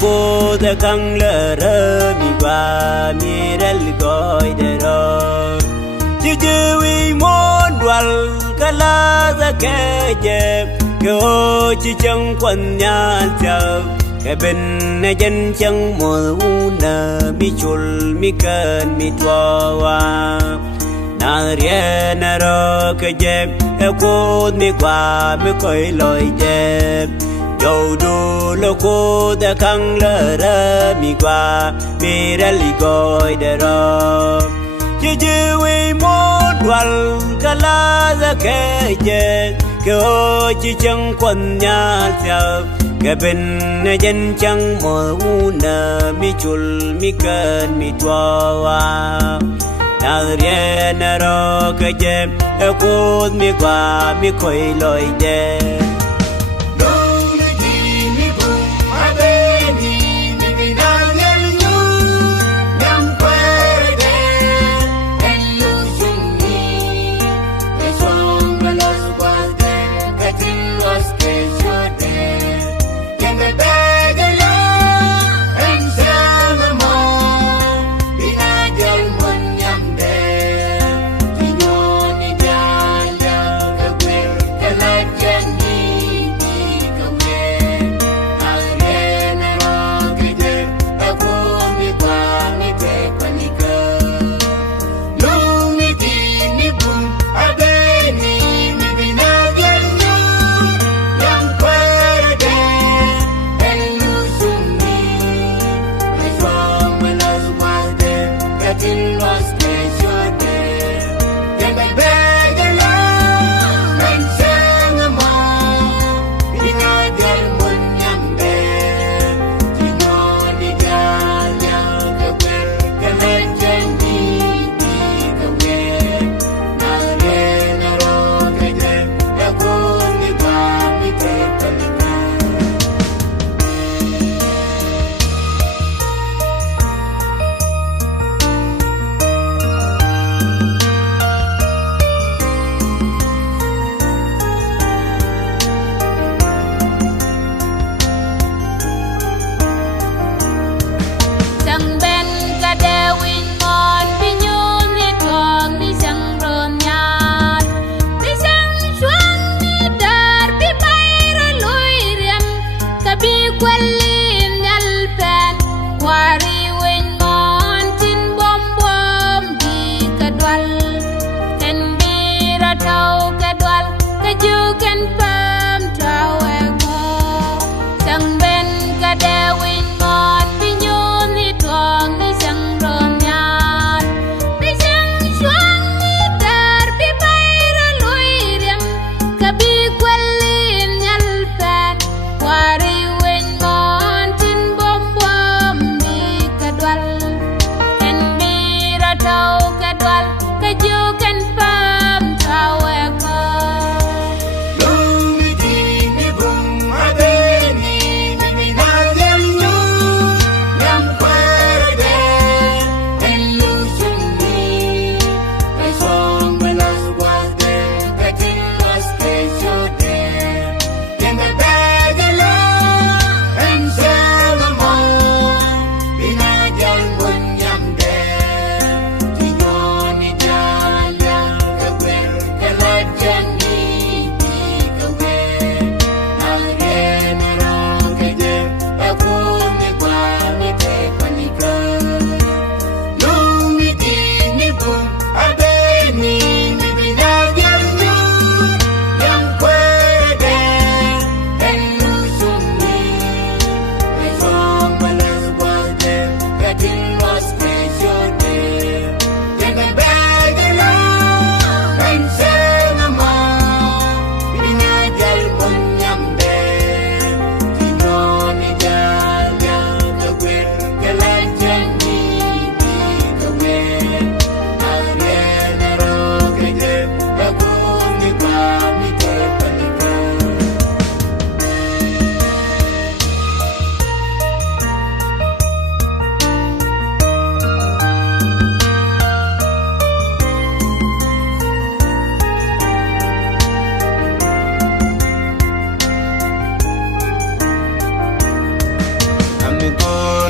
cô ta căng lỡ rơ mi qua mi rel gọi đờ rơ chứ uy môn đoal cả lá ra kẻ dẹp cơ chỉ chẳng quần nhà chờ cái bên này chân chẳng mùa u nơ mi chul mi cơn mi tua na rien na ro ke dẹp cô mi qua mi coi lối dẹp dầu đu lô cô ta khăng lỡ rơ mi qua mi ra li gọi đờ rơ chứ uy mốt đoal cả lá ra kẻ dẹp cơ chỉ chẳng quần nhà chờ cái bên này dân chẳng mùa u nơ mi chul mi cơn mi tua na rien na ro ke dẹp cô mi qua mi coi lối dẹp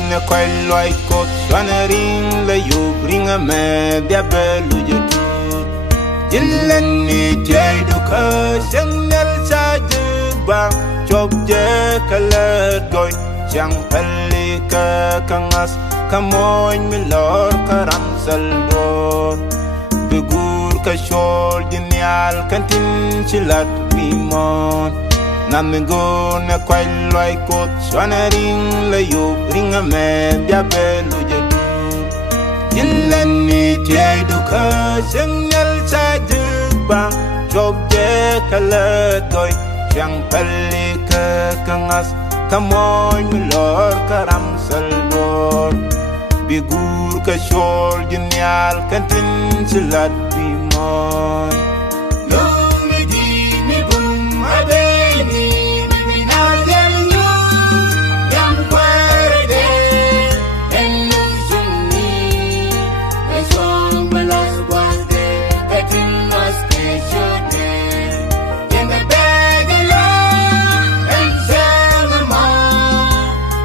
ne kwai loi ko swana ring la yu ring a me bia belu ju tu jillen ni jay du ka senel sa ju ba chop je kala goy chang pali ka kangas kamoy mi lor karam saldor begur ka shol genial kantin chilat mimon Namigo na kwai loi kot swana ring la yu ring a me bia belu ju tu jillen ni jay du ka senel sa ju ba chop je kala goy chang pali ka kangas kamoy mi lor karam saldor bigur ka shol genial kantin silat bimon Lumi di ni bum abeni mi minagel nyo yang perde enu sunni besong balas guarde katin mas keshode yang bedelo en selma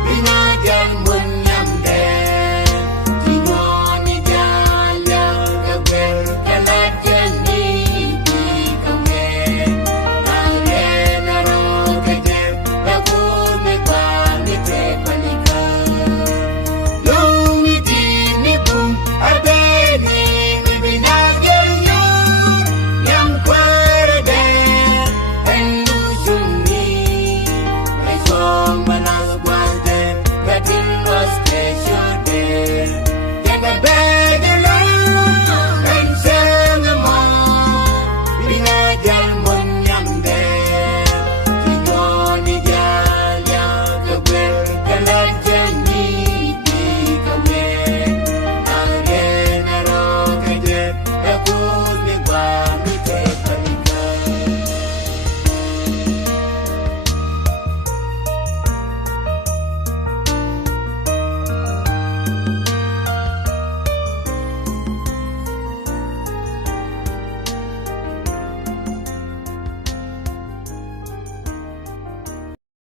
minagel munyamde tinoni jala gaber kalajani di kawe arena ro kaje lagu me bani te palika lumi di ni bum abeni mi binagel yo yang perde enu sunni besong balas guarde katin was keshode yang bedelo en selma binagel munyamde tinoni jala gaber kalajani di kawe arena ro kaje lagu me bani te palika